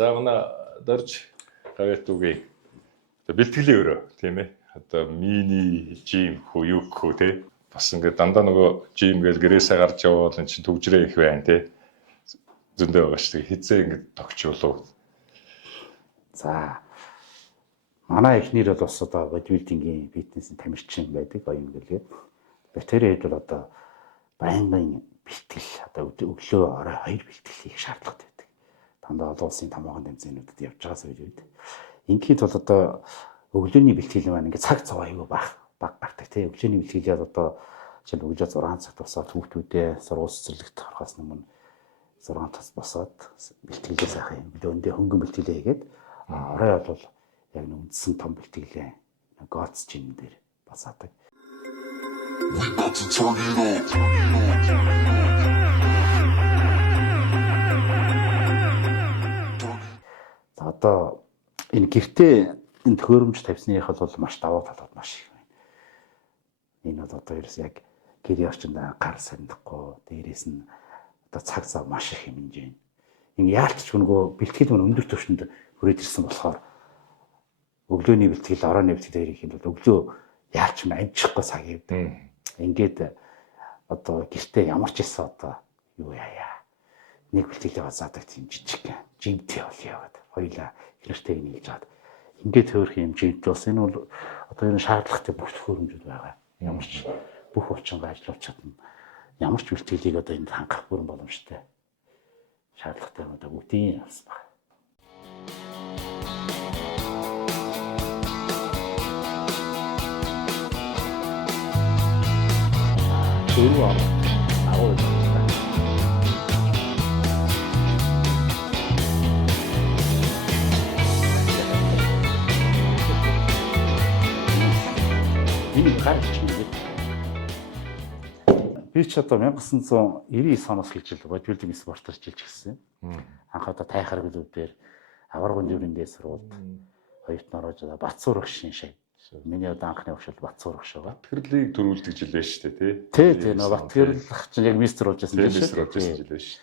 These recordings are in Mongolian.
За манай дорж гавьт үгүй. Бэлтгэлийн өрөө тийм ээ. Одоо мини жим хүү юу хүү те. Бас ингээд дандаа нөгөө жим гэж гэрээсээ гарч явбал эн чинь төвжрээ их байна те. Зөндөө байгаа шүү дээ. Хизээ ингээд тогтчулуу. За манай эхнэр бол бас одоо бодибилдингийн фитнесийн тамирчин байдаг оюун гэлгээд. Бэтэрээд бол одоо байнгын бэлтгэл одоо өглөө орой 2 бэлтгэл хийх шаардлагатай байдаг. Дандаа олон улсын томоохон тэмцээнүүдэд явж байгаас үед. Ингээд бол одоо өглөөний бэлтгэл маань ингээд цаг цав аягүй баг гардаг тийм. Өглөөний бэлтгэлээ одоо жишээ нь өглөө 6 цагт босоод хүүхдүүдээ сургууль цэцэрлэгт орохоос өмнө 6 тас босоод бэлтгэлээ сайхан өндөө хөнгөн бэлтгэлээ хийгээд орой бол яг нэг үндсэн том бэлтгэлээ гоц жим дээр басаадаг. За одоо энэ гэртээ энэ төхөөрөмж тавьсных бол маш давуу талууд маш их байна. Энэ бол одоо ерөөс яг гэрийн орчинд гар сандахгүй, дээрээс нь одоо цаг зав маш их хэмжээ. Энэ яалтч нөгөө бэлтгэл мөн өндөр түвшинд хүрээд ирсэн болохоор өглөөний бэлтгэл, оройн бэлтгэл хийх юм бол өглөө яалч юм амжихгүй цаг явдаг. Ингээд одоо гэртээ ямар ч байсан одоо юу яая. Нэг бэлтгэлээ бацаадаг тийм жижиг жимтэй бол яваад. Хоёлаа хэрэгтэйг нийлж чад. Ингээд төөрөх юм жимт бас энэ бол одоо энэ шаардлагатай бүх төхөөрөмжүүд байгаа. Ямар ч бүх булчингаа ажиллуулж чадна. Ямар ч бэлтгэлийг одоо энд хангах бүрэн боломжтой. Шаардлагатай одоо бүгдийн авсан байна. Дөрөв агуул байна. Энэ гарч ирээд би ч одоо 1999 оноос хэлж л бодибилдинг спортоор жилж гисэн. Анх одоо тайхар клубээр аваргын дүүрэнгээ сурвалд хоёрт нь орж Батцуур багшийн шав. Миний одоо анхны багш бол Батцуур багш байгаа. Батгэрлийг төрүүлдэг жил байж шүү дээ тий. Тий нөө Батгэрлах чинь яг мистер болж байсан жил шүү. Мистер болж байсан жил байж шүү.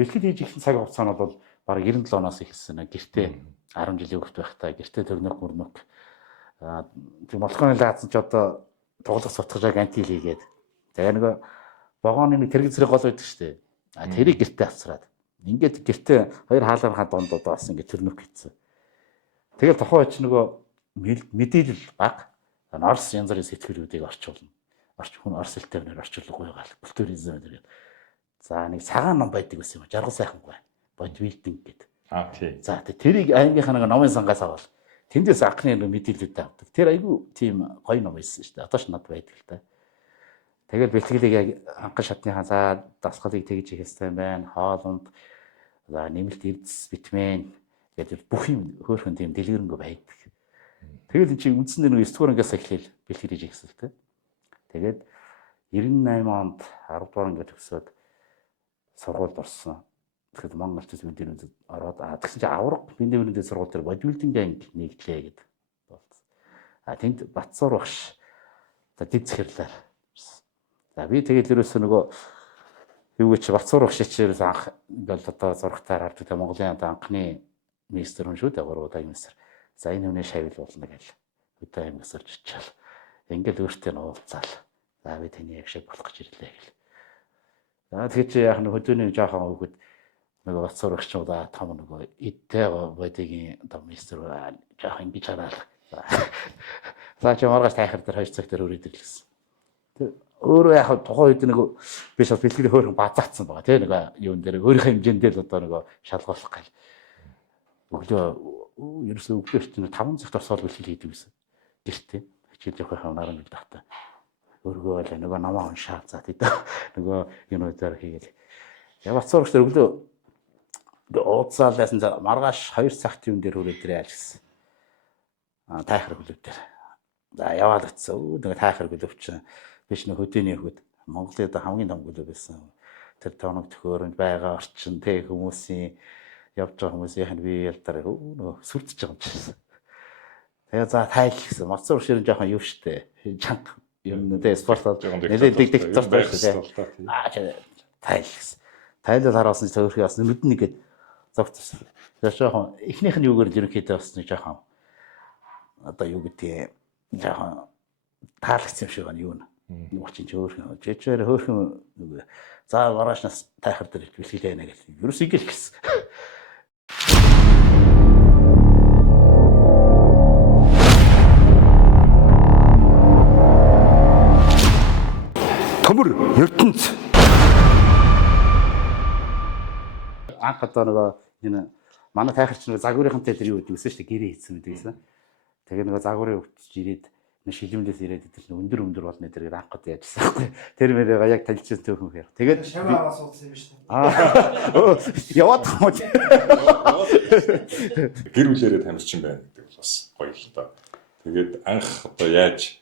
Бэлтгэл хийж ихсэн цаг хугацаа нь бол бараг 97 оноос эхэлсэн. Гэртээ 10 жилийн хөвгт байхдаа гэртээ төрнөх мөрнөх тийм болохгүй лаадсан ч одоо тоглох сутгажааг антил хийгээд тэгээ нэг вагоны нэг тэрэг зэрэг гол байдаг шүү дээ. Тэрийг гэртээ авцраад ингээд гэртээ хоёр хаалгарынхаа донд одоо бас ингээд төрнөх гэсэн. Тэгэл тохоо оч нөгөө мэдээлэл баг Орос янз бүрийн сэтгэлүүдийг орчуулна. Хүн орос хэлтэй өнөр орчуулгыг гал культуризм гэдэг. За нэг цагаан ном байдаг гэсэн юм. Жаргал сайхангүй. Бодибилдинг гэдэг. Тий. За тэрийг аймгийнхаа нэг номын сангаас авал тэндээс анхны мэдээлэлүүдээ авдаг. Тэр айгүй тийм гоё ном байсан шүү дээ. Одоо ч над байдаг л та. Тэгэл бэлтгэлийг яг анхан шатныхаа за дасгалыг тэгж хийх хэрэгтэй байна. Хоолунд за нэмэлт эрдэс битмэн гэдэг бүх юм хөөрхөн тийм дэлгэрэнгүй байдаг. Тэгэл эн чинь үндсэндээ нэг 9 дугаар ангиас эхлээл бэлтгэл хийж ихсэн л та. Тэгээд 98 онд 10 дугаар анги төгсөөд сургуульд орсон. Тэгэхээр Монгол Улсын бэлтгэлийн үндэд ороод тэгсэн чинь авраг бэлтгэлийн үндэд сургууль дээр бодибилдинг анги нэгдлээ гэдэг болсон. Тэнд Батцуур багш за дэд захирлаар. За би тэгээд ерөөсөө нөгөө юу гэж Батцуур багш чи ерөөсөө анх ингээл одоо зургатаар хардаг Монголын одоо анхны министр хүн шүү дээ 3 удаагийн министр. За энэ хүний шавил болно гэж өдөө аймагаас орж ичээл. Ингээл өөртөө уулзаал. За би таны яг шиг болох гэж ирлээ гэл. За тэгээд чи яг нэг хөдөөний жоохон хөвгөд нөгөө Батцуур багш удаа том нөгөө идтэй бодигийн одоо министр жоохон ингэж хараал. За чи маргааш тайхар дээр 2 цаг дээр өрөөд ирлээ. Тэг өөрөө яг тухайн үед нөгөө би шал бэлтгэлийн хөөрхөн базаацсан байгаа тийм нөгөө юун дээр өөрийнхөө хэмжээндээ л одоо нөгөө шалгуулах гал. Өглөө ерөөсөө өглөө чинь 5 цагт орсоор бэлтгэл хийдэг гэсэн. Гэртээ хичээл явах ханаар нэг дахта. Өргөө л нөгөө намаа уншаа за тийм нөгөө юунуудаар хийгээл. Батцуур багш өглөө ууцаалаас маргааш 2 цагт юм дээр хүрээд ирээ гэсэн. Тайхар клуб дээр. За яваад очсон. Тэгээ тайхар клуб чинь биш нэг хөдөөний хүүд Монголын хамгийн том клуб байсан. Тэр тоног төхөөрөмж байгаа орчин тэг хүмүүсийн явж байгаа хүмүүс яах нь би ялдараа нөгөө сүрдэж байгаа юм чинь. Тэгээ за тайл гэсэн. Мацур ширэн жоохон юу штэ. Чанга юм нэ спорт нэлээд дэгдэх дуртай шүү дээ. Тайл гэсэн. Тайлал харуулсан цөөхий бас нүд нь ингээд зогцсон. Тэгээ жоохон эхнийх нь юугаар ерөнхийдөө бас нэг жоохон одоо юу гэдгийг жоохон таалагдсан юм шиг байна юу нэ. Юу ч юм хөөхөн. Жижигэр хөөхөн за гараж нас тайхар дээр бэлгэлээ нэ гэх. Ерөөс игэл гэсэн. Төмөр ертөнц анх одоо нөгөө энэ манай тайхарч нөгөө загварынхантай тэр юу гэдэг үсэн шүү дээ гэрээ хийсэн гэдэг гэсэн. Тэгээ нөгөө загварын өвчж ирээд нэг шилэмлээс ирээд тэр өндөр болно тэрээр анх одоо яажсан байхгүй. Тэр мөрөө яг талжсан төөхөн хэрэг. Тэгээд шаваа суудсан юм шүү дээ. Яваад хамаач. Гэр бүлээрээ тамирчин байна гэдэг бол бас гоё л доо. Тэгээд анх одоо яаж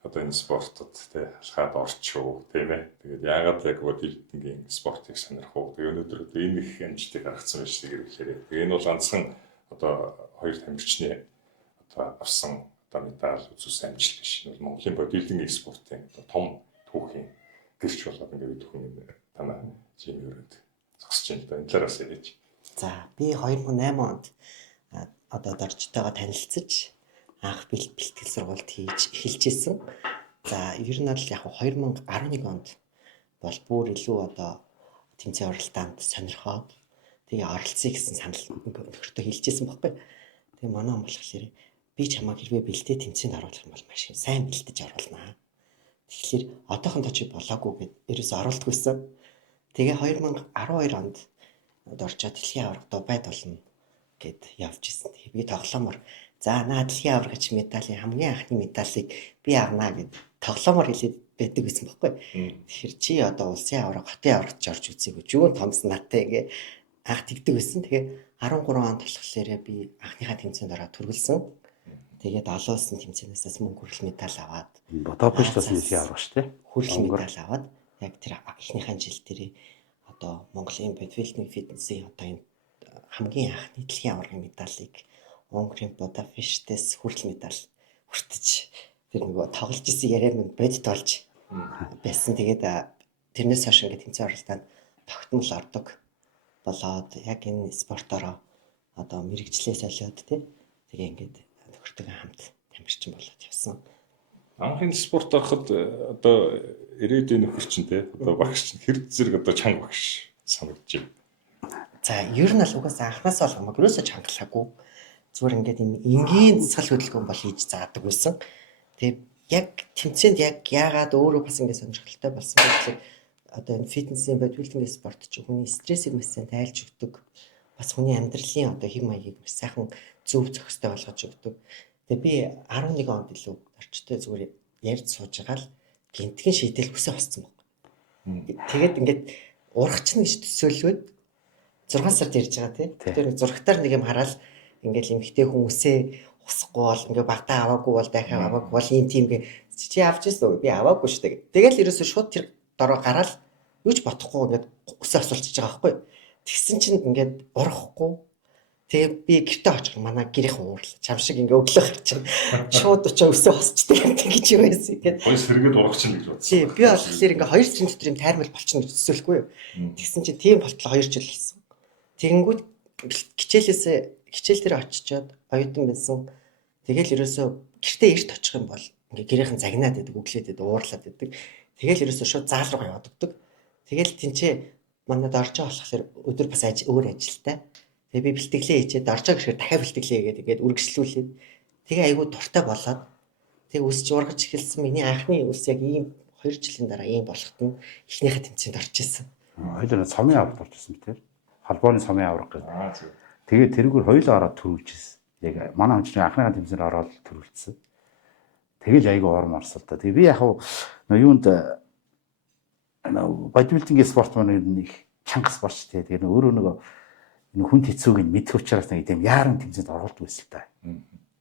одоо энэ спортод тий алхаад орчихов тийм ээ. Тэгээд яагаад яг боdybuilding спортыг сонирх уу? Тэгээд өнөөдөр одоо энэ их амжилтыг гаргацсан байж гэр бүлээрээ. Тэгээд энэ бол ганцхан одоо хоёр тамирчны одоо авсан одоо медаль үзүүлсэн амжилт биш. Энэ бол Монголын бодибилдинг спортын одоо том түүхийн гэрч болоод ингээд түүхэн танаа жим өрөөнд зогсож байна. Энэ талаараас ярьж. За би 2008 онд одоо доржтойгоо танилцж анх бэлтгэл сургалт хийж эхэлж исэн. За ер нь бол яг 2011 онд бол бүр илүү одоо тэмцээн оролтоонд сонирхоод тэгээ оролцъё гэсэн санал нөхөртөө хэлжсэн байхгүй. Тэгээ манай хүн болохоор би чамаа хэрвээ бэлтээ тэмцээнд оруулах юм бол маш сайн бэлтэж оруулнаа. Тэгэхээр одоохондоо чи болоогүй гэд ерөөс оруулдаггүйсэн. Тэгээ 2012 онд доржоо дэлхийн аварга Дубайд болно гэд явж исэн. Би тоглоомор за наа дэлхийн аваргач медалийн хамгийн анхны медалийг би авнаа гэд тоглоомор хэлээд байдаг байсан байхгүй. Тэгэхээр чи одоо улсын аварга, хотын аваргач орж үзээгүй. Жүүн томс наттай ингээ анх тэгдэг байсан. Тэгээ 13 онд болохоор би анхныхаа тэмцээнд ороод төрүүлсэн. Тэгээд олуулсан тэмцээнээс мөнгө хүрэл медаль аваад Будапештаас нийлээ авах шүү дээ. хүрэл медаль аваад яг тэр эхнийхэн жил дээр одоо Монголын бодибилдинг фитнесийн одоо энэ хамгийн анхны дэлхийн аваргын медалийг Унгарийн Будапештээс хүрэл медаль хүртэж тэр нөгөө тоглож исэн яриа минь бодит болж байсан. Тэгээд тэрнээс хойш ингээд тэмцээн оролтоонд тогтмол ордог болоод яг энэ спортоор одоо мэрэгчлээ солиод тэгээ ингээд нөхөртөөгөө хамт тамирчин болоод явсан. Анхны спорт ороход одоо ирээдүйн нөхөрчин те одоо багш хэрэг зэрэг одоо чанга багш санагдаж байна. За ер нь л угаасаа анхнаасаа л хамаагүй ерөөсөө чангалаагүй. Зүгээр ингээд юм энгийн засал хөдөлгөөн бол хийж заадаг байсан. Тэгээ яг тэмцээнд яг яагаад өөрөө бас ингээд сонирхолтой болсон бэ гэхээр одоо энэ фитнесийн бодибилдинг спорт ч хүний стрессийг маш сайн тайлж өгдөг. Бас хүний амьдралын одоо хэм маягийг маш сайхан зөв зохистой болгож өгдөг. Тэгээ би 11 онд илүү орчтой зүгээр ярьж сууж байгаа л гинтгэн шийдэл хүсээ болсон байна. Тэгээд ингээд урагч нь гэж төсөөлөөд 6 сард ярьж байгаа тийм. Тэр зурагтаар нэг юм хараад ингээд эмхтэй хүмүүсээ усахгүй бол ингээд багтаа аваагүй бол дахиад аваагүй бол ийм тийм чи авч ирсэн үү? Би аваагүй шүү дээ. Тэгэл ерөөсөө шууд тэр дороо гараад юу ч бодохгүй ингээд усаа асуулчихж байгаа байхгүй. Тэгсэн чинь ингээд урахгүй. Тэгээ би гэртээ очих манай гэрийнхэн уурлаа. Чам шиг ингээ өглөө гарч шууд очоо өсөө хосчдаг юм гэж юу байсан гэхэд Хоёр сэргээд урагч нь гэж бодсон. тий би болохоор ингээ 2 сарын дотор юм тайрмал болчихно гэж төсөөлөхгүй юу. Тэгсэн чинь тийм болтлоо 2 жил хийсэн. Тэгэнгүүт хичээл дээр очичоод оюутан байсан. Тэгэл ерөөсөө гэртээ эрт очих юм бол ингээ гэрийнхэн загнаад байдаг, өглөөд байдаг, уурлаад байдаг. Тэгэл ерөөсөө шууд заал руу яваад өгдөг. Тэгэл тэнцээ манад орж байгаа болохоор өдөр бас өөр ажилтай. Тэгээ би бэлтгэлээ хийчээд оржоо гэхээр дахиад бэлтгэлээ хийгээд ингээд үргэлжлүүлээд тэгээ айгүй дуртай болоод тэгээ үсч ургаж эхэлсэн миний анхны үс яг ийм 2 жилийн дараа ийм болохт нь эхнийхээ тэмцээнд орж ирсэн. Хоёулаа цомын аварга болчихсон би тэр. Холбооны цомын аварга гэдэг. Тэгээд тэрүүгээр хоёулаа ороод төрүүлжсэн. Яг манай хамчны анхныхаа тэмцээнд ороод төрүүлсэн. Тэгэл айгүй орм орсол та. Тэгээ би яг юунд бодибилдинг спорт маань нэг чанга спортч тий. Тэгээ өөрөө нөгөө энэ хүн хэцүүг нь мэдэх учраас нэг тийм яаран тэмцээнд оролдог байсан л та.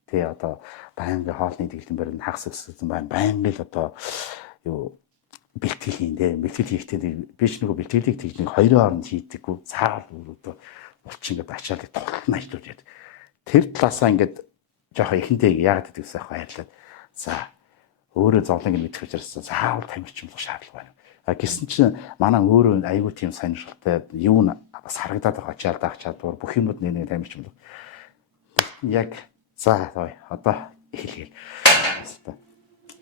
Тэ одоо байнгын хоолны тэгэлтэн барин хагас өссөн байна. Байнгын л одоо юу бэлтгэл хийн дээ. Бэлтгэл хийхдээ би ч нөгөө бэлтгэлийг тэгж нэг хоёрын хооронд хийдэггүй цаавал одоо Булчин ингээд ачаалыг тоглолтно ажиллуулж яд. Тэр талаасаа ингээд жоохон ихэндээ яагаад гэдэг вэ хайрлаад. За өөрөө зовлон гэж мэдэх учраас заавал тамирчин болох шаардлага байна. Гэсэн чинь манай өөрөө аюул тийм сонирхолтой юу н бас харагдаад байгаа ачаалдаа чадвар бүх юмуд нэг тамирчин болох. Яг за одоо хэлгээл.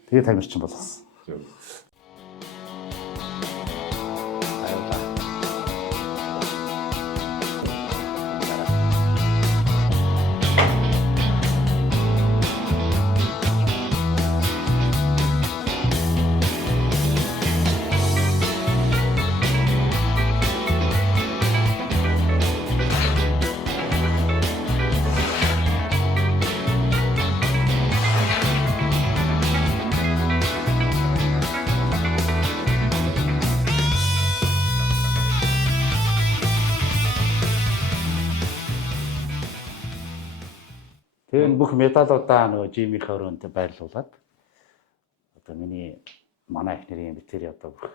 Тэгээ тамирчин болсон. Тэгээд бүх медалуудаа нөгөө Жими Хорионд байрлуулад одоо манай их нэрийн битэр одоо бүх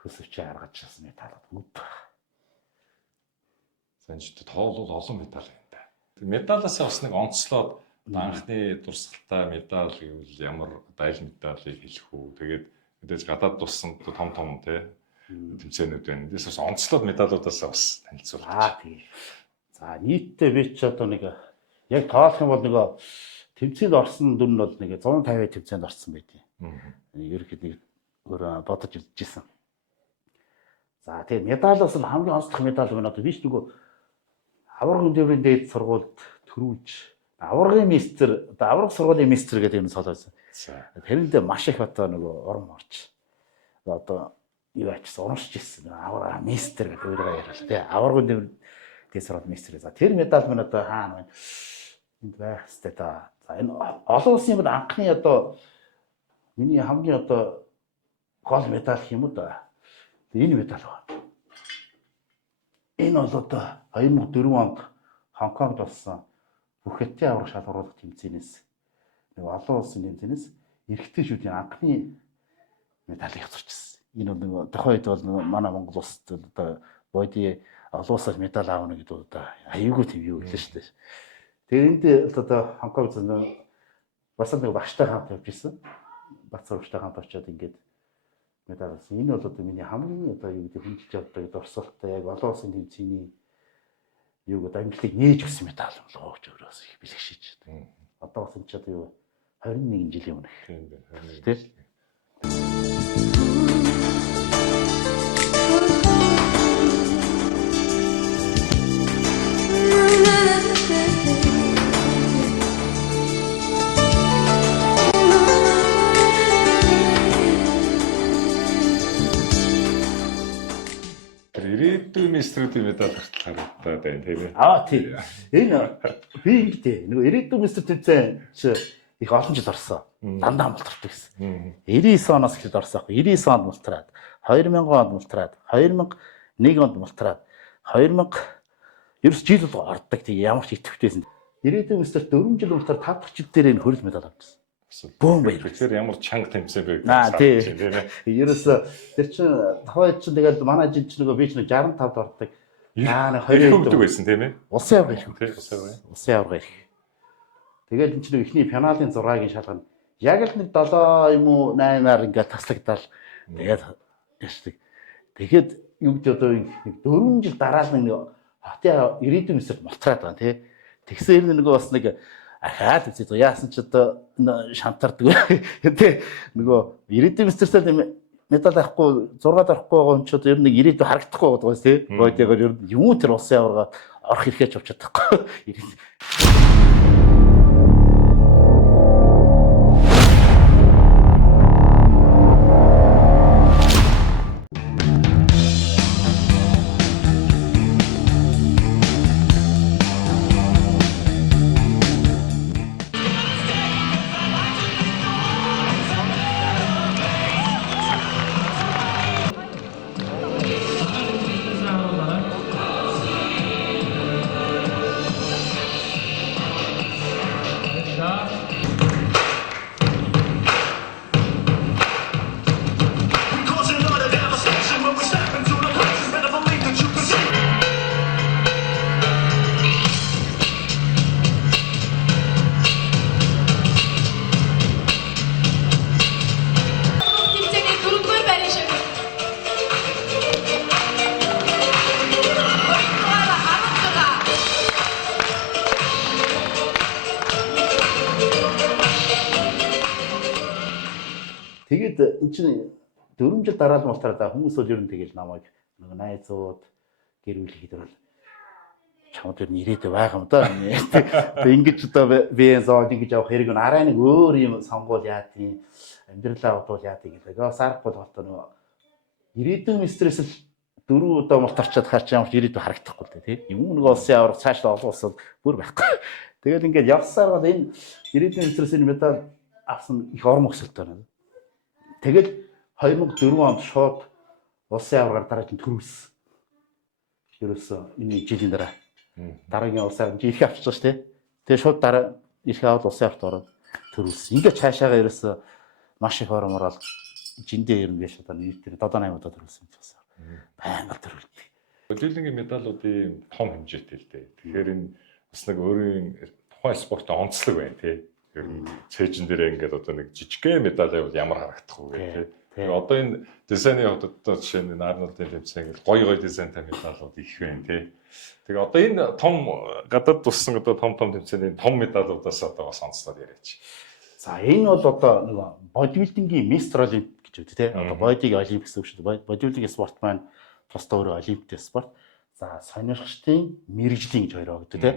хөсөвчөө гаргаж ирсэн медалууд бүгд. Санжид тоолол олон медаль байна да. Медалаас бас нэг онцлоод анхны дурсгалтай медаль гэвэл ямар айл медалийг хэлэх үү. Тэгээд мэдээж гадаад туссан том тий тэмцээнүүд байна. Эндээс бас онцлоод медалуудаас бас танилцуулж. Тийм. За нийтдээ би ч одоо нэг яг тоолох юм бол нөгөө тэмцээнд орсон дүн нь бол нэг 150 тэмцээнд орсон байдیں۔ Ерөнхийдөө өөр бодож үзчихсэн. За тэгээд медалаас нь хамгийн онцлог медаль байна одоо биш нөгөө аварга өндөрийн дээд сургуульд төрүүлж аваргын мистер одоо аварга сургуулийн мистер гэдэг юм солиосон. Тэрэндээ маш их одоо нөгөө орон орч одоо юу ачсан урамшиж ирсэн аварга мистер гэдэг өөрөөр яриад тий аварга өндөрийн дээд сургуулийн мистер. За тэр медаль мань одоо хаана байна? Энд байх хэвээр та. За энэ олон улсын анхны одоо миний хамгийн одоо гол медаль юм уу да. Энэ медаль байна. Энэ бол одоо 2004 онд Хонконгд болсон бүхэтийн аварга шалгаруулах тэмцээнээс нэг олон улсын тэмцээнээс эрэгтэйчүүдийн анхны медалийг зурчихсан. Энэ бол нэг тухайн үед бол манай Монгол улсад одоо боди олон улсаас медаль аавна гэдэг одоо аюулгүй тийм юу хэлсэн шүү дээ. Тэгээд энд одоо Хонконгд бас нэг багштай хамт явж ирсэн. Бацарвчтай хамт очиод ингээд медаль авсан. Энэ бол одоо миний хамгийн одоо юу гэдэг хөндлөж явдаг дурсгалтай яг олон улсын тэмцээний юу гэдэг амжилтыг нээж өгсөн медаль болоо гэж өөрөөс их бэлгшиж. Одоо бас энэ ч одоо юу 21 жилийн өмнө. Тийм. Мистерүүдийн медаль харагдаад байна тийм ээ. Тийм. Энэ би ингэдэй нөгөө ирээдүйн мистер тэмцээн чи их олон жил орсон. Дандаа мултардаг гэсэн. 99 оноос эхлээд орсон. 99 онд мултраад, 2000 онд мултраад, 2001 онд мултраад, 2000 ерөөс жил бол ордог тийм ямар ч итгэвчтэйсэн. Ирээдүйн мистер 4 жил мултраад 5 дахь жил дээр энэ хөрөл медаль авчихсан. Бөөм баяр. Тэгэхээр ямар чанга тэмцээн байг. Тийм. Ерөөс тэр чинь тохойд чинь тэгээд манай жил чинь нөгөө би чинь 65-д ордог. Нэг 20 өгдөг байсан тийм ээ. Улсын аварга ирэх. Тийм, улсын аварга ирэх. Тэгээд энэ чинь ихний пеналийн 6-гийн шалгана. Яг л нэг 7 юм уу 8-аар ингээд таслагдал. Тэгээд яшдаг. Тэгэхэд юу гэж одоо нэг 4 жил дараа л нэг хотын ирээдүйн мисэр мултраад байгаа тий. Тэгсэн хэрнээ нөгөө бас нэг ахаад үзээ яасан ч одоо шантардаг. Тэ нөгөө ирээдүйн мистерсэл медаль авахгүй 6-д авахгүй байгаа юм ч одоо ер нь ирээдүй харагдахгүй байгаа гоос тий. Бодёгоор ер нь юм тэр улсын аварга орох хэрэгэж авч чадахгүй. Тэгээд эн чинь 4 жил дараа нь уулзаад хүмүүс бол ер нь тэгэл намайг нэг найзууд гэр бүл хийдэг бол чамд ер нь ирээдүй байгаа юм да. Тэгээд ингэж одоо би зоод ингэж явах хэрэг нь арай нэг өөр юм сонгуул яа тийм амьдралаа бодвол яа тийм гэдэг. Сарахгүй болтой нөгөө ирээдүйн стрессэл 4 удаа мултарчаад хаач ямар ч ирээдүй харагдахгүй л дээ тийм. Юм нэг улсын аврах цаашдаа олон улсад бүр байхгүй. Тэгэл ингээд явсаар бол энэ ирээдүйн стрессийн медаль авсан их орон өсөлтөө байна. Тэгэл 2004 онд шууд улсын аваргаар дараагийн төрүүлсэн. Ерөөсөө энэ жилийн дараа дараагийн улсын аварга ирэх авчихсан шүү дээ. Тэгээ шууд дараа ирэх аваад улсын аварт ороод төрүүлсэн. Ингээд цаашаага ерөөсөө маш их оромор бол жиндээ ер нь биш одоо нийтээр 78 удаа төрүүлсэн гэсэн. Байнга төрүүлдэг. Бодлингийн медалуудын том хэмжээтэй л дээ. Тэгэхээр энэ бас нэг өөрийн тухайн спортын онцлог байна тий. Ер нь цээжин дээрээ ингээд одоо нэг жижигхэн медаль байвал ямар харагдах вэ тий. Тэгээ одоо энэ дизайны одоо жишээ нь Арнольдын тэмцээн ингээд гоё дизайнтай медалууд их байна тий. Тэгээ одоо энэ том гадаад туссан одоо том тэмцээний том медалуудаас одоо бас онцлоод яриач. За энэ бол одоо нэг бодибилдингийн мистер олимп гэж үү тий. Одоо бодиг олимп гэсэн үг шүү дээ. Бодибилдингийн спорт маань тусдаа өөрөө олимпиад спорт. За сонирхчдын мэрэгжлийн гэж хоёр өгдөө тий.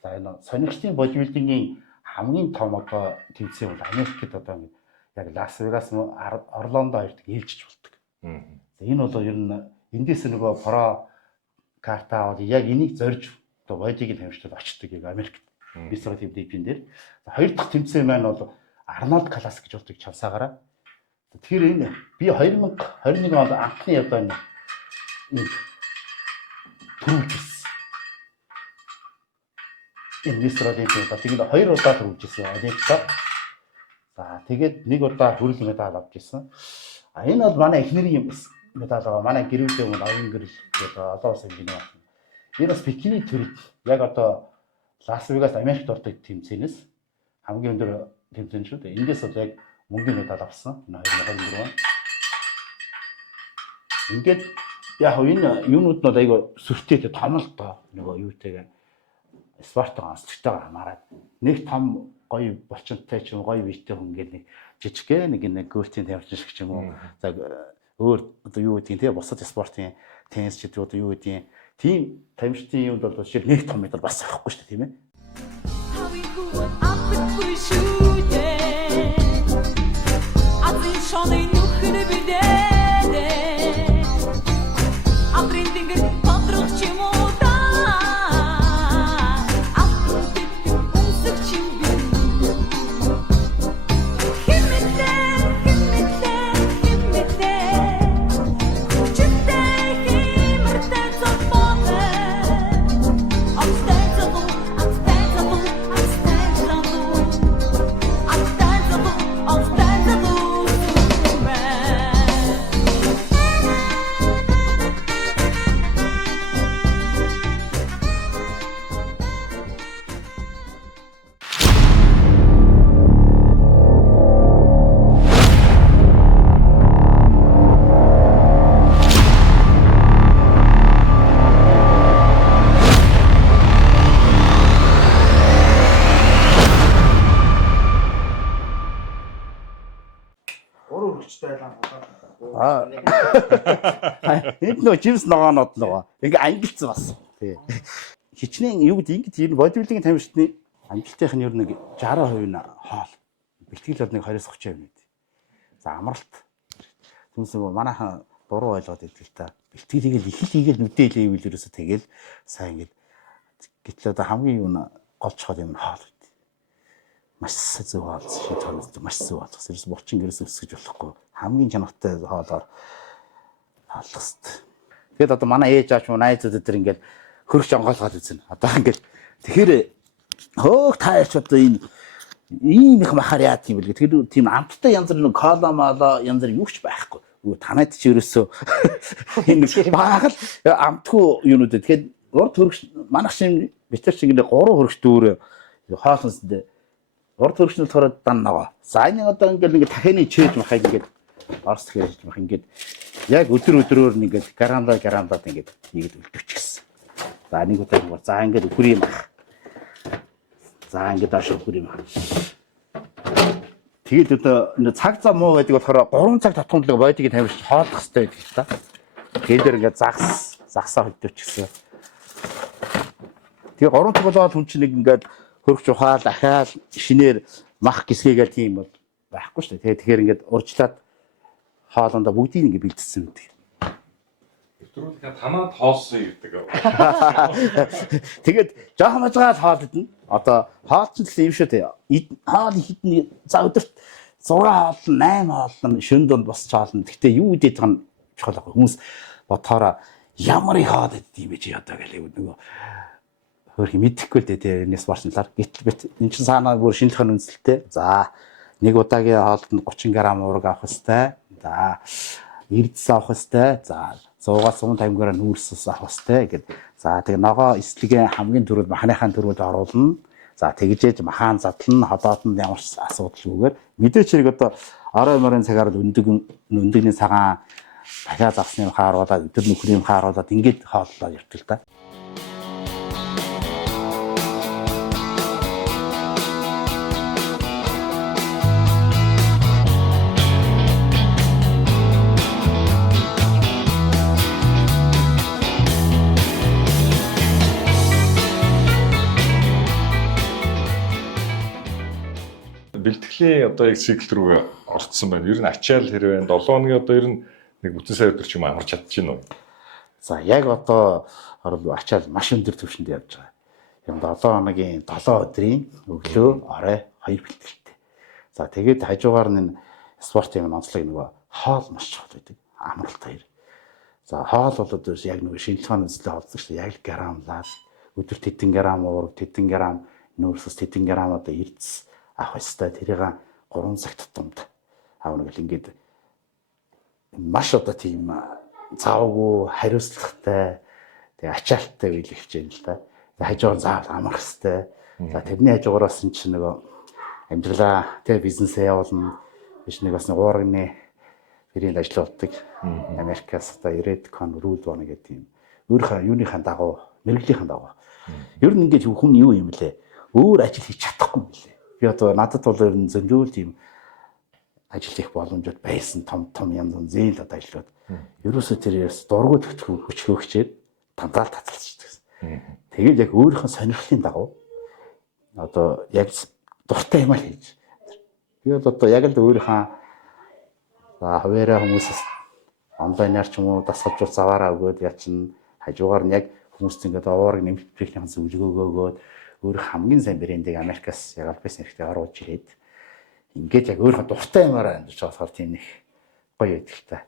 За энэ сонирхчдын бодибилдингийн хамгийн том одоо тэмцээн бол Америкт одоо ингэ яг Лас Вегас Орландо хоёрт ээлжиж болдог. За энэ бол ер нь эндээс нөгөө про карта аваад яг энийг зорж одоо бодигийн тамирчид очдог яг Америкт. Мистер олимп дэмжин дээр. За хоёр дахь тэмцээн маань бол Арнольд Классик гэж болдог чансаагаараа. Тэгэхээр энэ би 2021 онд анхны одоо энэ төрүүлжсэн. Энэ мистер олимпиад тэгээд 2 удаа төрүүлжсэн олимпиад. За тэгээд 1 удаа хүрэл медаль авч ирсэн. А энэ бол манай эхнэрийн медаль байгаа. Манай гэрүүлийн өмнө оюун гэрэл гэдэг олон улсын хэмжээний байна. Энэ бас бикини төрөл яг одоо Лас Вегас Америкт ордог тэмцээнээс хамгийн өндөр тэмцээн шүү дээ. Эндээс бол яг мөнгөний медаль авсан. Энэ 2024 он. Ингээд яг энэ юунууд нь айгаа сүртэй том л доо нөгөө юутэйгээ спортоо онцлогтойгоор хамаарат нэг том гоё болчонтой ч юм гоё биетэй хүн ингээд нэг жижигхэн нэг гөлтийн тамирчин шиг ч юм уу. За өөр одоо юу гэдгийг те бусад спортын теннис ч гэдэг одоо юу гэдгийг тийм тамирчдын юмд бол шиг нэг том медаль бас авахгүй шүү дээ тийм ээ. Энд нөө жимс ногоонод нөгөө ингээ ангилсан бас. Тий. Хичнээн юу гэдэг ингэж ер нь бодибилдингийн тамирчдын амжилтынх нь ер нь 60% нь хоол. Бэлтгэл бол нэг 20-30% нь. За амралт. Түнс нөгөө манайхан буруу ойлгоод идэг л та. Бэлтгэлийг л их л хийгээл нүдээ лээвэл ерөөсө тэгэл сайн ингээд гэтэл одоо хамгийн юу н голчхол юм хоол. Маш зөв хоол шиг тоног маш зөв болгох. Ерөөсө булчин ерөөсө өсгөж болохгүй. Хамгийн чанартай хоолоор хаалах хэрэгтэй. Тэгэхэд одоо манай ээж ааш муу найзууд өдр ингээд хөргөж онгойлгоод үзэн. Одоо ингээд тэгэхээр хөөх таарч одоо энэ ийм их махаар яа тийм бэлгээ. Тэгэхээр тийм амттай янз бүр нэг кола мала янз бүр юуч байхгүй. Танайд ч ерөөсөө энэ багал амтгүй юунууд. Тэгэхээр урд хөргөж манайх шин битэр шиг ингээд 3 хөргөж дүүрээ хоолсондээ урд хөргөж нь болохоор дан нөгөө. За энэ одоо ингээд дахианы чээж махыг ингээд орс хийж мах ингээд яг өдрөөр ингээд грамдаад ингээд нэгэд үлдчихсэн. За нэг удаа юм. За ингээд өхөр юм. За ингээд ааш өхөр юм. Тэгээд одоо цаг зам муу байдаг болохоор 3 цаг татхамдлага бодгийг тамирч хоолох хэрэгтэй байдаг л та. Тэгээд дээр ингээд загсаа хөдөөч гэсэн. Тэгээ 3 цаг болоод хүн чинь нэг ингээд хөргөж ухаал ахаал шинээр мах гисгээгээл тийм бол байхгүй шүү дээ. Тэгэхээр ингээд уржлаад хоолондоо бүгдийг ингээд бэлдсэн байдаг. Өдрүүл танаа тоолсон гэдэг. Тэгээд жоохон мажгаал хоол идэнэ. Одоо хоол ч л юм шүү дээ. Хоол хитний за өдөрт 6 хоол 8 хоол шөнө донд босч хоолно. Гэхдээ юу идэх байгаа нь чухал байгаа. Хүмүүс бодохоор ямар их хоол идэх юм бэ чи одоо гэлээ нөгөө хөрх мэдэхгүй л дээ тэрнээс барсналаар гэтэл бит эн чин цаанаа бүр шинжлэх үнэлэлттэй. За нэг удаагийн хоолтод 30 г уураг авах хэвээр. За эрдэс авах хэвээр. За 100-аас 150 г нүүрсээс авах хэвээр гэд. За тэгээ ногоо эслэгийн хамгийн түрүүнд махныхаа түрүүнд оруулна. За тэгжээж махаан задлан ходоод нь ямар ч асуудалгүйгээр мэдээч хэрэг одоо орой морин цагаар өндөгний цагаан дахиад авсны хааруулаад өдөр нөхрийн хааруулаад ингээд хооллоо явтал та. Бэлтгэлийн одоо яг цикл рүү орцсон байна. Ер нь ачаал хэрвээ 7 хоногийн одоо ер нь нэг бүтэн сая өдөр ч юм амарч чадчихна уу? За яг одоо ачаал маш өндөр түвшинд явж байгаа. Юм 7 хоногийн 7 өдрийн өглөө орой 2 бэлтгэлтэй. За тэгээд хажуугаар нь спортын онцлог нөгөө хоол маш чухал байдаг. Амралт хоёр. За хоол бол одоо яг нөгөө шинжилгээний үзлээ олдсон шүү дээ. Яг грамлаад өдөр тэдэн грамм уурга, тэдэн грамм нүүрсэс, тэдэн грамм одоо эрдэс авах ёстой. Тэрийг 3 цаг тутамд аавна гэл ингээд маш одоо тийм завгүй хариуцлагатай тэгээ ачаалттай үйл хийж байна л да. Тэгээ хажуугаар заавал амрах ёстой. За тэрний хажуугараас нь чинь нөгөө амжилаа тэгээ бизнесээ явуулна. Биш нэг бас уурганы бэрийн ажилладаг Америкаас одоо Redcon Rule 1 гэдэг тийм өөрийнхөө юуныхаа дагуу мэрэгжлийн дагуу. Ер нь ингээд хүн юу юм лээ? Өөр ажил хийж чадахгүй юм лээ. Би одоо надад бол ер нь зөндөл тийм ажил хийх боломжууд байсан том янз бүрийн зээл одоо ажиллаад ерөөсөө тэр дургуй хүчрхөөгчээд дандаа л таталцчихдаг гэсэн. Тэгээд яг өөрийнхөө сонирхлын дагуу одоо яг дуртай юм аа хийж. Би одоо яг л өөрийнхөө за хуваараа хүмүүсээс онлайнаар ч юм уу дасгалжуул заваараа өгөөд яачин хажуугаар нь яг хүмүүст ингээд уураг нэмэлтийн зөвлөгөө өгөөд өөр хамгийн сайн брендийг Америкаас яг албаас нэрхтээ оруулж ирээд ингээд яг өөрийнхөө дуртай юмараа амьдарч болохоор тийм нэг гоё байдаг л та.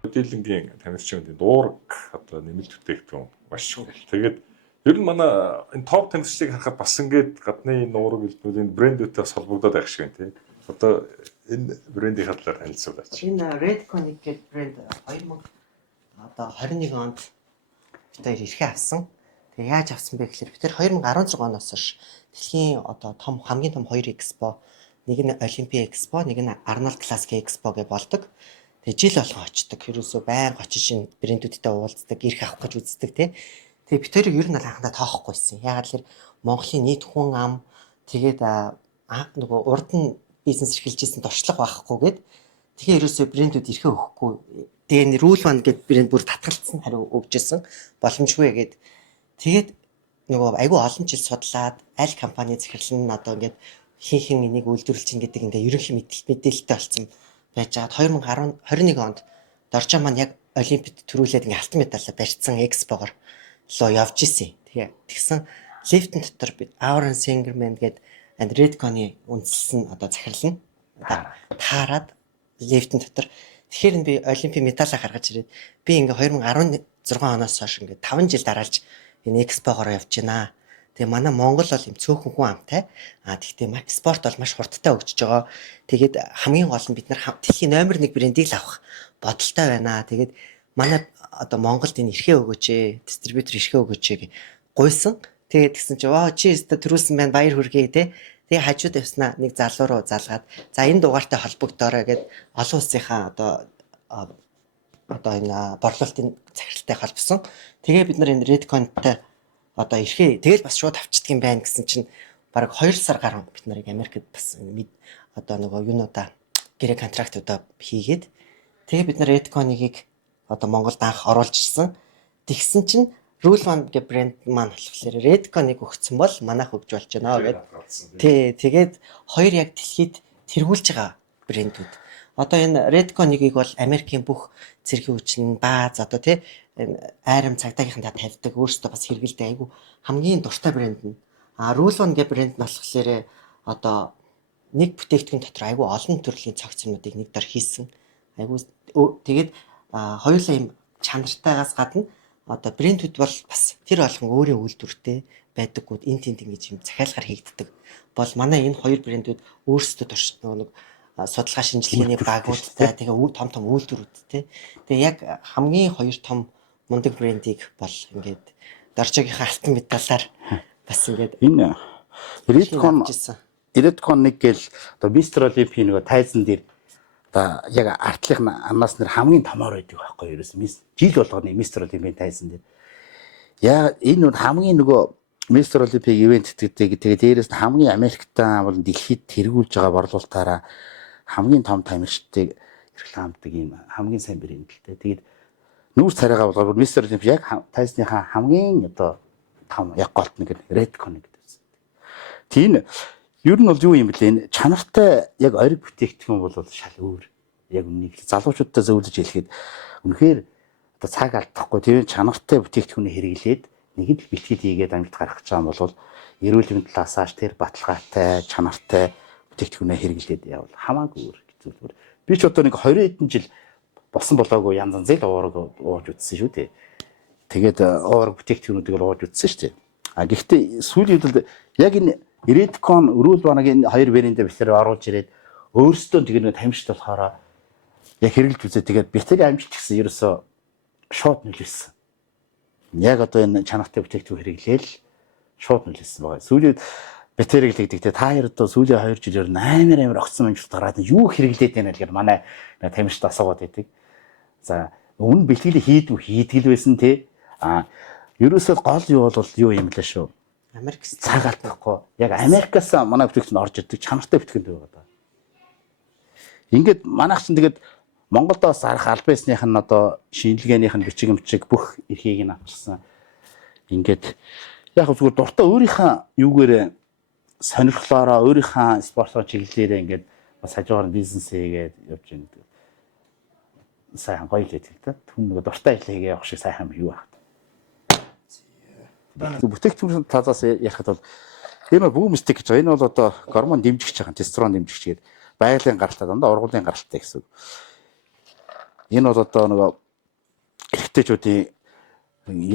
Хөдөлгөөний тамирчид дуураг одоо нэмэлт бүтээгдэхүүн маш чухал. Тэгээд ер нь манай энэ топ тамирчдыг харахад бас ингээд гадны нуураг хэлбэрийн брэндүүдтэй холбогдоод байх шиг байна тий. Одоо энэ брендийн хадлаар танилцуулаач. Энэ Redcon гэдэг брэнд 2021 онд бид хоёр эрхээ авсан. Тэгээ яаж авсан бэ гэхээр бид тэр 2016 оноос хойш дэлхийн одоо хамгийн том 2 экспо, нэг нь Олимпийн экспо, нэг нь Arnold Classic экспо гэж болдог. Тэгээ жил болгон очдог. Ерөөсөө байнга очиж шинэ брэндүүдтэй уулздаг, эрх авах гэж үздэг тий. Тэгээ бид хоёрыг ер нь анхандаа тоохгүй байсан. Яагаад гэхээр Монголын нийт хүн ам тэгээд нөгөө урд нь бизнес эрхэлж ирсэн туршлага байхгүй гээд тэгээ ерөөсөө брэндүүд эрхээ өгөхгүй. Тэгээ Rule 1 гэдэг брэнд бүр татгалцсан хариу өгчээсэн боломжгүй гээд тэгээд нөгөө айгүй олон жил судлаад аль компани захирлан нь одоо ингээд хин энийг үйлдвэрлэж ин гэдэг ингээ ерөнхий мэдээлэлтэй болсон байж байгаа. 2021 онд Доржоо маань яг Олимпиад төрүүлээд ингээ алтан медаль барьсан экспогоор лоо явж исэн. Тэгээ тэгсэн лифтэн дотор бид Auron Singerman гэдэг Redcon-ы үндэслэн одоо захирлан таарад лифтэн дотор тэгэхээр би Олимпийн медаль гаргаж ирээд би ингээ 2016 оноос хойш ингээ 5 жил дараалж энэ экспогоор явж байна. Тэгээ манай Монгол бол юм цөөхөн хүн амтай. Тэгтээ спорт бол маш хурдтай хөгжиж байгаа. Тэгээд хамгийн гол нь бид нар дэлхийн номер 1 брендийг л авах бодолтой байна. Тэгээд манай одоо Монголд энэ эрхээ өгөөч ээ, дистрибьютор эрхээ өгөөч ээ гуйсан. Тэгээд тэгсэн чи чи өстө төрүүлсэн байна баяр хүргэе те. Тэгээ хажууд явснаа нэг залуу руу залгаад за энэ дугаартай холбогдоорой гэд олон улсынхаа одоо энэ борлуулалтын захиралтай холбосон. Тэгээ бид нар энэ Redcon-тай одоо ирэхээр тэгэл бас шууд авчдаг юм байна гэсэн чинь бараг 2 сар гарan бид нарыг Америкт бас одоо нөгөө юунуудаа гэрээ контрактуудаа хийгээд тэгээ бид нар Redcon-ыг одоо Монголд анх оруулж ирсэн. Тэгсэн чинь Rule One гэх брэнд маань болохоор Redcon-ыг өгсөн бол манайх өгж болж байна гэдэг. Тий, тэгээд хоёр яг дэлхийд тэргүүлж байгаа брэндүүд. Одоо энэ Redcon-ыг бол Америкийн бүх цэргийн хүчин бааз одоо тий айрам цагдаагийнхандаа тавьдаг өөрсдөө бас хэрэгэлдэг айгу хамгийн дуртай брэнд нь. Rule One гэх брэнд нь болохоор одоо нэг бүтээгдэхүүн дотор айгу олон төрлийн цогцнуудыг нэг дор хийсэн. Айгу тэгээд хоёулаа юм чанартайгаас гадна одоо брэндүүд бол бас тэр болгон өөрийн үйлдвэртэй байдаггүй энэ тэнд ингэж юм захиалгаар хийгддэг. Бол манай энэ хоёр брэндүүд өөрсдөө нэг судалгаа шинжилгээний багуудтай тэгээ том том үйлдвэрүүдтэй. Тэгээ яг хамгийн хоёр том мундаг брендийг бол ингээд Доржогийнхаа алтан медалаар бас ингээд энэ Redcon нэг гэл одоо Mr. Olympia нөгөө тайзан дээр одоо яг артлын амнаас нэр хамгийн томоор байдаг байхгүй юу? Жил болгоны Mr. Olympia тайзан дээр. Яа энэ хамгийн нөгөө Mr. Olympia ивент гэдэг тэгээ дээрээс нь хамгийн Америктаа бол дэлхийд тэргүүлж байгаа борлуулалтаараа хамгийн том тамирчдыг рекламдаг юм хамгийн сайн брэнд л дээ. Тэгээд нүүрс царайгаа болгоод Mr. Olympia яг тайзныхаа хамгийн одоо том яг голт нэг Redcon гэдэг. Тийм ер нь бол юу юм блэ? Чанартай яг ориг бүтээгдэхүүн бол шал өөр. Яг үнийг залуучуудтай зөвлөж хэлэхэд үнэхээр одоо цаг алдахгүй тийм чанартай бүтээгдэхүүнээ хэрэглээд нэг л бэлтгэл хийгээд амжилт гаргах гэж байгаа бол эрүүл мэндийн талаасаач тэр баталгаатай чанартай бүтээгдэхүүнээ хэрэглээд явал хамаагүй өөр гэж зүйлбэр. Би ч одоо нэг 20 хэдэн жил болсон болоогүй янз янзын уураг ууж үзсэн шүү дээ. Тэгээд уураг бүтээгдэхүүнүүдийг ууж үзсэн шүү дээ. Гэхдээ сүүлийн үед яг энэ Redcon Rule One-гийн хоёр брэндээ битээр оруулж ирээд өөрсдөө тэгээд нэг тамирчид болохоор яг хэрэглэж үзээ тэгээд битээр амжилт гэсэн ерөөсөө шууд нөлөөлсөн. Яг одоо энэ чанартай бүтээгдэхүүн хэрэглээл шууд нөлөөлсөн байгаа. Сүүлийн битээр хэлэгдэг тэгээд та хоёрдоо сүүлийн 2 жилээр амар огцсон амжилт гараад юу хэрэглээд байна гэхээр манай тамирчид асуугаад байдаг. За өмнө бэлтгэлийг хийдгэл байсан те. Ерөөсөө гол юу бол юу юм лээ шүү. Америк цаг алдахгүй. Яг Америкаас манай бүтээгдэхүүн орж ирдэг чанартай бүтээгдэхүүн байгаа даа. Ингээд манайх чинь тэгээд Монголдоос арах албасных нь одоо шинжилгээнийх нь бичиг юмчиг бүх эрхийг нь авчирсан. Ингээд яг зүгээр дуртай өөрийнхөө юугээрээ сонирхлоороо өөрийнхөө спортоор чиглэлээрээ ингээд бас хажуугаар бизнес хийгээд явж байна гэдэг. Сайн гоё л байдаг та. Түн нэг дуртай ажил хийгээ явах шиг сайхан юу аа. Бүтээгдэхүүн талаас ярихад бол энэ бүүмстик гэж байгаа. Энэ бол одоо гормон дэмжигч байгаа, тестостерон дэмжигч гэдэг байгалийн гаралтай дандаа ургуулын гаралтай гэсэн. Энэ бол одоо нөгөө эрэгтэйчүүдийн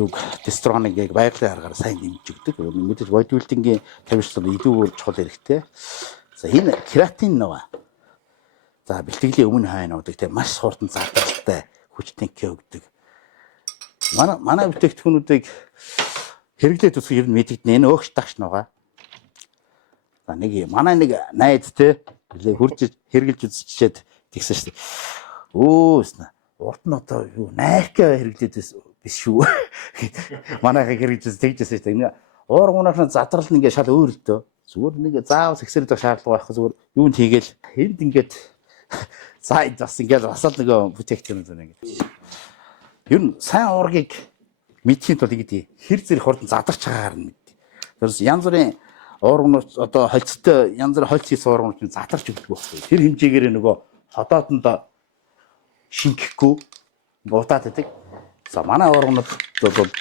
юг тестостероныг яг байгалийн аргаар сайн дэмжигдэг. Мэдээж бодибилдингийн тамирчлал илүү чухал хэрэгтэй. За энэ кератин нөгөө. За бэлтгэлийн өмнө хойно удаг тийм маш хурдан заргалтай хүчтэй өгдөг. Манай бүтээгдэхүүнүүдийг хэрэглээд үзэх юм мэдэгдэн энэ өөгч тагч байгаа. За нэг манай нэг найз те хурж хэрэглэж үзчихээд тэгсэн шүү дээ. Өөснө урд нь одоо юу найрка хэрэглээд биш шүү. Манайхаа хэрэглэж тэгжсэн шүү дээ. Уургуунаас задрал нь ингээ шал өөр л дөө. Зүгээр нэг заавал сексэрдэг шаардлага байхгүй зүгээр юунд хийгээл энд ингээд сайд бас ингээд асал нэг бүтээгдэхүүн зэн ингээд. Ер нь сайн уургийг мэдхийн тулд ингэдэг хэр зэрэг хурдан задарч байгаагаар нь мэддэг. Тэрс янз бүрийн уургнууд одоо холцтой янз бүрийн холц хийсэн уургнууд нь задарч өгдөг байхгүй. Тэр хэмжээгээр нөгөө ходоодондоо шингэхгүй удаад байдаг. За манай уургнууд бол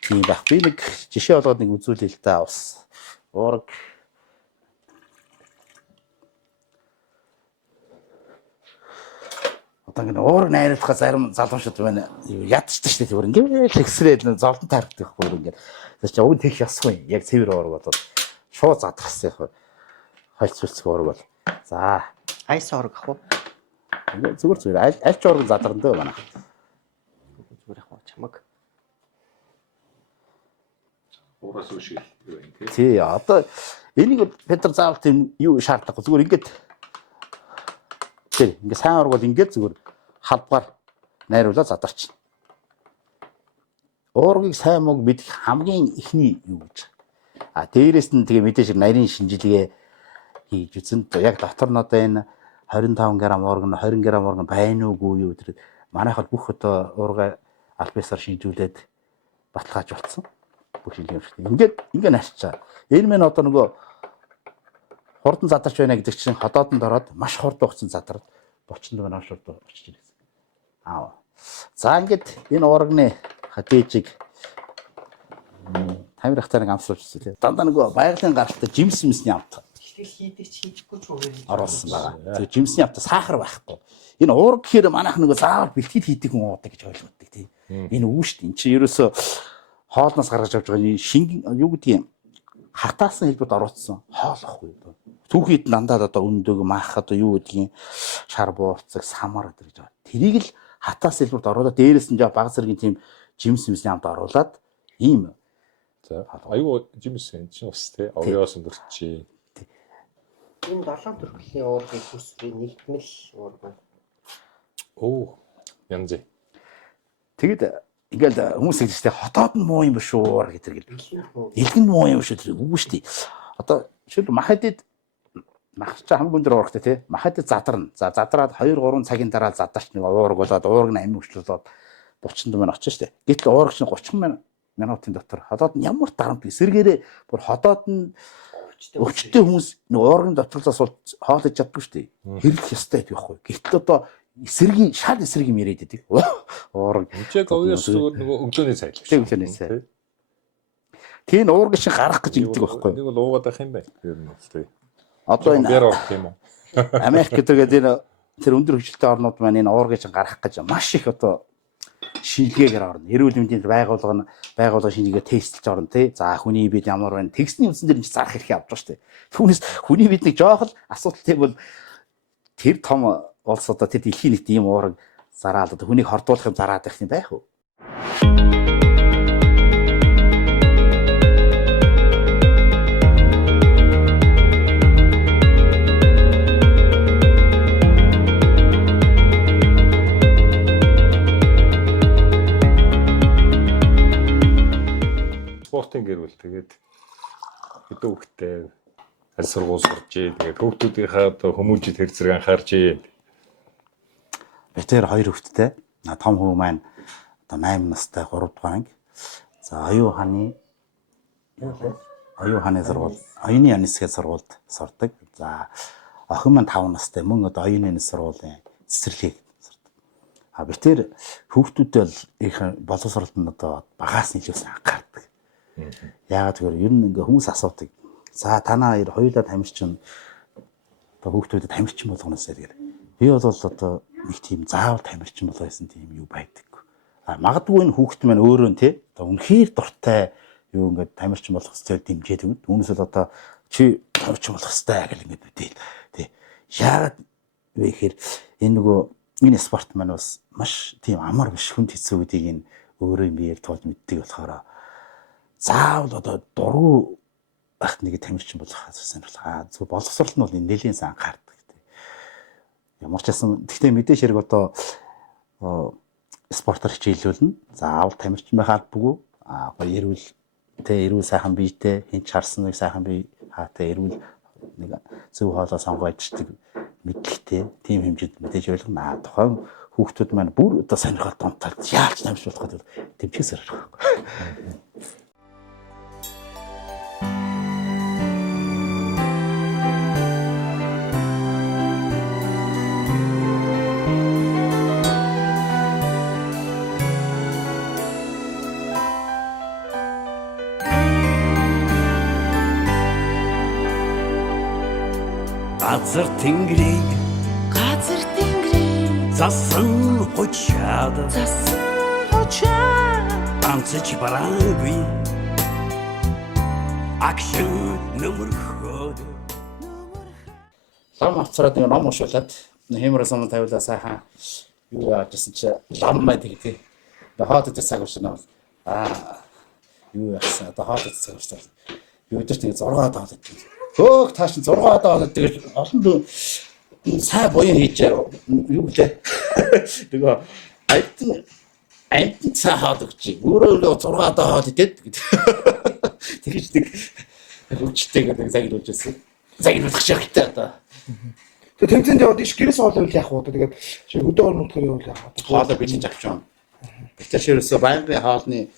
тийм байхгүй. Нэг жишээ болгоод нэг үзүүлээ л да бас уург одоо уург найруулах зарим залуучууд байна. Ядчдаг шүү дээ зүгээр ингээд тэгсрээд золдон таардаг байхгүй ингээд. Тэр чинь уг тех ясгүй. Яг цэвэр уург бол шууд задрахсан яг хольцуулцг уург бол. За айс уург ах уу? Ингээд зүгээр аль ч уург задарна дөө манай. Зүгээр ах уу чамаг. Ураас үшиг юу юм те. Тий одоо энийг Петр заавал тийм юу шаардлагагүй зүгээр ингээд тэр ингээд сайн уург бол ингээд зүгээр халбгаар найруулаад задарч. уургийг сайн мог мэдэх хамгийн ихний юу гэж. Дээрээс нь тэгээ мэдээж нарийн шинжилгээ хийж үзэн яг дотор нь одоо энэ 25 г уург нь 20 г уург нь байна уугүй юу гэдэг манайхад бүх одоо уурга альбесаар шинжүүлээд баталгааж болцсон. Бүх шинжилгээ. Ингээд харьцаа. Энэ мэн одоо нөгөө хурдан задарч байна гэдэг чинь ходоодонд ороод маш хурд хугацаанд задраад бочинд нөгөө нааш урд очиж ирсэн. За ингээд энэ уурганы хадээжиг тамир хатарыг амсуулчихсан. Дандаа нөгөө байгалийн гаралтай жимсний амт. Тэгэл хийдэг ч хийхгүй ч үгүй оруулсан байгаа. Тэгээ жимсний амт сахар байхгүй. Энэ уург гэхээр манайх нөгөө заавал бэлтгэл хийдэг хүн уудаг гэж ойлгодог тийм. Энэ үү шүү дээ. Энд чинь ерөөсөө хоолноос гаргаж авч байгаа энэ шингэн юу гэдгийг хатаасан хэлбэрт оруулсан хоолохгүй. Түүхийд дандаа одоо өндөг маах одоо юу гэдгийг шар бууцаг самар гэдэг гэж байна. Тэрийг л хатаас хэлбэрт оруулаад дээрээс нь баг зэргийн тийм жимсний амт оруулаад ийм. За аюу жимсэн чинь бас тий овёос өндөрчээ. Энэ 7 төрлийн уургийг хүсвээ нэгтмэл уург байна. Янз. Тэгэд ингээл хүмүүс хэлжтэй хотоод нь муу юм биш үү гэдэг. Илгэнд муу юм шүү дээ. Үгүй шүү дээ. Одоо шил махадид мах чи хамгийн өндөр уургатай тий. Махадид задарна. За задраад 2-3 цагийн дараа задарч нэг уург болоод уург нь амин өчлөлөд 30 минут очиж штэ. Гэтэл уург чинь 30 минутын дотор ходоод нь ямар дарамт эсэргээрээ бүр ходоод нь өвчтэй хүмүүс нэг уургын доторлоос хоолж чаддгүй штэ. Хэрэглэх ёстой байхгүй. Гэтэл одоо эсэргийн шал эсэргийн яриад идэг. Уург яг овёос нөгөө өглөөний цай. Өглөөний цай. Тийм уург шиг гарах гэж ингэдэг байхгүй. Нэг бол уугаад байх юм байна. Тэр нь бол тий. Одоо энэ бэр орох юм уу? Америк гэдэг энэ тэр өндөр хөгжилтэй орнууд маань энэ уургийг гаргах гэж маш их одоо шинжилгээгээр орно. Эрүүл мэндийн байгууллага шинжилгээ тестэлж орно тий. За хүний бид ямар байна? Тэгсний үндсэн дээр энэ зарах хэрэг авч байгаа шүү дээ. Түүнээс хүний биднийг жоох л асуудал тийм бол тэр том улс одоо тэр дэлхийн нийт ийм уураг зараад одоо хүнийг хордуулах юм зараад байх юм байх уу? Спортын гэрвэл тэгээд хэдэн хүүхдтэй аль сургууль сурчээ. Тэгээд хүүхдүүдийнхээ одоо хүмүүжид хэр зэрэг анхаарчээ. Би тэр 2 хүүхэдтэй. Том хүү маань одоо 8 настай 3 дугаар анги. За оюун хааны сургууль, оюуны анисгийн сургуульд сурдаг. За охин маань 5 настай мөн одоо оюуны сургуулийн цэцэрлэгийг сурдаг. Би тэр хүүхдүүдтэй бол их боловсролтод одоо багаас нь илүү анхаардаг. Яагаад гэвэл ер нь ингээ хүмүүс асуудаг. За танаа хоёулаа тамирчин одоо хүүхдүүдэд тамирчин болгоноос гэдэг. Би бол одоо нэг тийм заавал тамирчин болох гэсэн тийм юу байдаггүй. Магадгүй энэ хүүхд маань өөрөө нь тий одоо үнэхээр дуртай юу ингээ тамирчин болох хэвээр дэмжээд өгд. Үүнээс л одоо чи тамирчин болох хэвээр гэл ингээ бүтээл тий. Яагаад вэ гэхээр энэ нөгөө энэ спорт маань бас маш тийм амар биш хүнд хэцүү гэдгийг энэ өөрөө биеэр тулд мэддэг болохоор заавал одоо дургу багт нэг тамирчин болох сонирхол. Зөв боловсрол нь бол энэ нэлийн анхаардаг. Ямар ч байсан гэхдээ мэдээж хэрэг одоо спортоор хичээлүүлнэ. Заавал тамирчин байх албагүй. Эрүүл сайхан биетэй хинч харсан нэг сайхан бие хаатай эрүүл нэг зөв хоолой сонгоождаг мэдлэгтэй тийм хэмжээнд мэдээж ойлгоно. Тухайн хүүхдүүд маань бүр одоо сонирхол донтолд яаж тамирч болох гэдэг тэмцээс гарах байхгүй. Газар тэнгэрийг засан хучаад танцж бараагүй акшн нөмөрхөд лам авцраад нэг ном уншуулад хэмээр сум тавиулаа сайхан юу яажсэн чи лам маа гэдэг. Хаад дээр цаг уушна. Юу яасан одоо хаад дээр цаг уушна. Юу өдөрт нэг 6 доод гэдэг. Хөөх тааш 6 доод тэгэл олон сай буян хийж юу гэлээ. Тэгээ айтан амт цаахаад өгч. Өөрөө 6 доод идэт. Тэгэж нэг хөвчтэйгээр нэг загиулж байсан. Загиулах шахтай одоо. Тэгээ тэмцээнд яваад иш гэрээс хоолой яах вэ? Тэгээд чи өдөө орнотхоор явуул яах вэ? Хоолой бэлэн авчихсан. Бэлтэр ширээсээ байнгын хоолны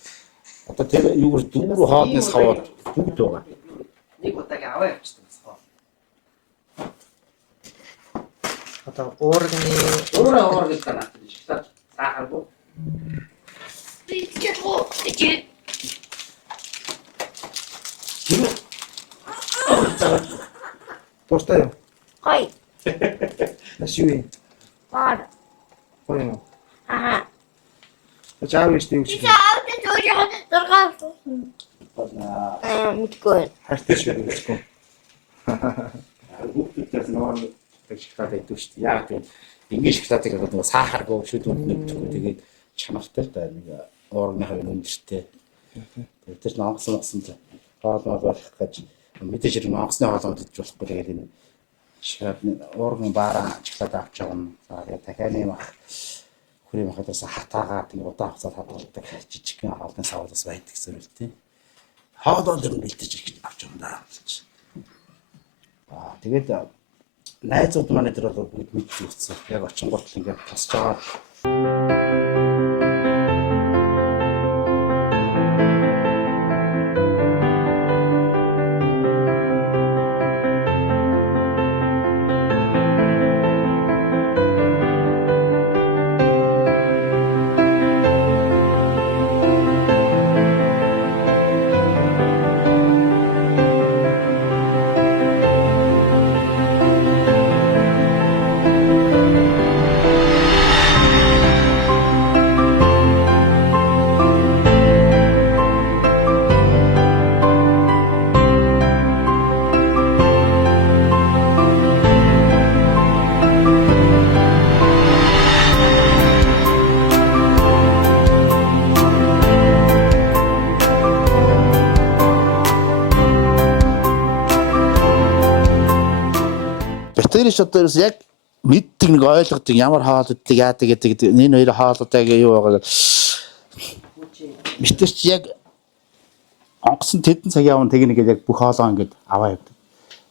одоо тэр юу гэж дүүрүү хоолнос хаваад бүгд байгаа. Нэг удаагийн аваа явчихсан бас. Одоо уурганы Өөрөө гэж танаад шигтаа сахаргүй. Туустай юу? Ой. Нас юу юм? Баар. Гоё юм. Аа. Чаав ishte юу чи? Чаавд зураг дургаа. Мэдгүй. Хайртай шүү дээ. Бүгдээс ноор шоколад идэх шүү дээ. Яг тийм ингийн шоколадыг одоо нөгөө сахаргүй шүдүүд нэгтгэхгүй тэгээд чанартай л да нэг уурны хавь өндөртэй. Тэгээд тэр нонгосон хоолой болох гэж мэдээж хэрэг нонгосны хоолойд идэж болохгүй тэгээд энэ уурны баараа шоколад авч явна. За тэгээд дахиад юм ах хүрээм хадаас хатаагаад ингэ удаан хугацаад хадгалдаг жижигхэн хоолны савлаас байдаг зөвлөлтэй. Хоолой дөрөв бэлтэж их авч явна гэж. Тэгээд найзууд маань дээр бол бүгд мэдчихсэн. Яг очингууд л ингээд тасч байгаа. Бэтэрч одоо яг мэддэг нэг ойлгодог ямар хоолойд яадаг гэдэг энэ хоёр хоолойдаг юу байгаа гэж бэтэрч яг онгоцон тэдэн цаг явна тэг нэг яг бүх хоолоо ингээд аваа явдаг.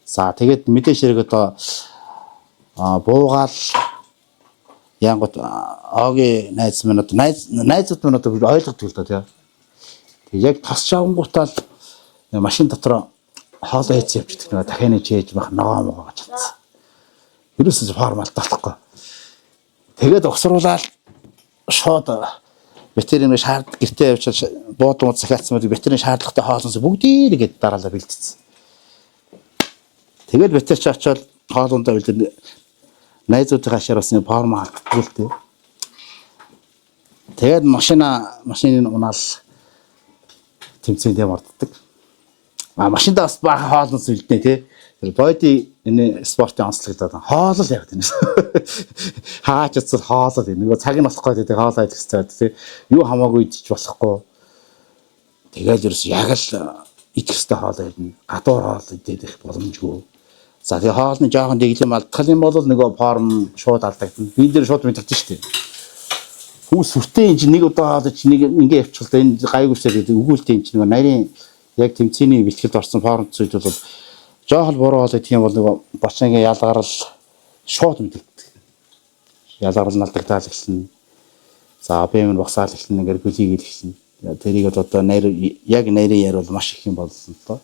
За тэгээд мэдээж хэрэг одоо буугаал янгот огийн найз минь одоо найзууд минь одоо ойлгодог л да тий. Тэг яг тасч авангуутаал машин дотор хоолоо хийж явчихдаг нэг дахианы чээж бах ногоо могоо гэж чадсан. Ерөөсөө формал татахгүй. Тэгээд огсруулаад шууд бэтерийн гэртээ явуулаад буудмууд захиалцсан мэт бэтерийн шаардлагатай хоолноос бүгдийг гээд дараалал бэлдсэн. Тэгээд бэтер ч очоод хоолундаа бэлдэн найзуудын хашаар бас форма алдчихгүй л дээ. Тэгээд машиныг унаал тэмцээндээ морддаг. Машиндаа бас бага хоолноос бэлдэнэ тий. Боди энэ спортын онцлогдоод хоолол яг тийм. Хаач утсаар хоолол нөгөө цаг нь болох гэдэг хоолоо идэх хэрэгтэй тий. Юу хамаагүй идэж болохгүй. Тэгэл ерөөс яг л идэх хэрэгтэй хоолоо идэх. Гадуур хоол идэх их боломжгүй. За тэгээ хоолны жоохон дэглэм алдах юм бол нөгөө форм шууд алдагдана. Би дээр шууд мэдэрч штеп. Хүмүүс сүртэй энэ нэг удаа хоолож нэг ингэ явчихвал энэ гайгүйсээ гэдэг өгүүлтэй энэ нөгөө нарийн яг тэмцээний бэлтгэлд орсон форм зүйл бол жоохол буруу хоол идэх юм бол нөгөө бочингийн ялгарл шууд мэдэгддэг. Ялгарл алдагдаад эхэлнэ. За бэм нь босаал эхэлнэ ингээд гүлийг эхэлнэ. Тэрийг одоо яг нарийн яар бол маш их юм болсон л доо.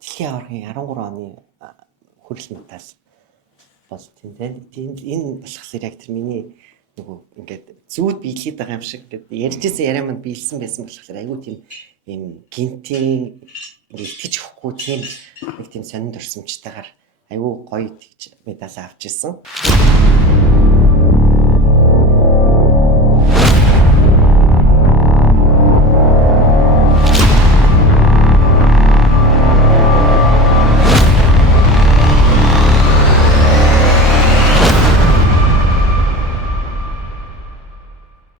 дэлхийн аваргын 13 оны хүрэл медаль бол тийм энэ болохоор яг тэр миний нөгөө ингээд зүүд биелээд байгаа юм шиг гэдэг ярьжсэн яриа манд биелсэн байсан болохоор айгүй тийм ийм гинтийн ингээд итгэж өгөхгүй тийм нэг тийм сонин дурсамжтайгаар айгүй гоё тэгж медаль авч ирсэн.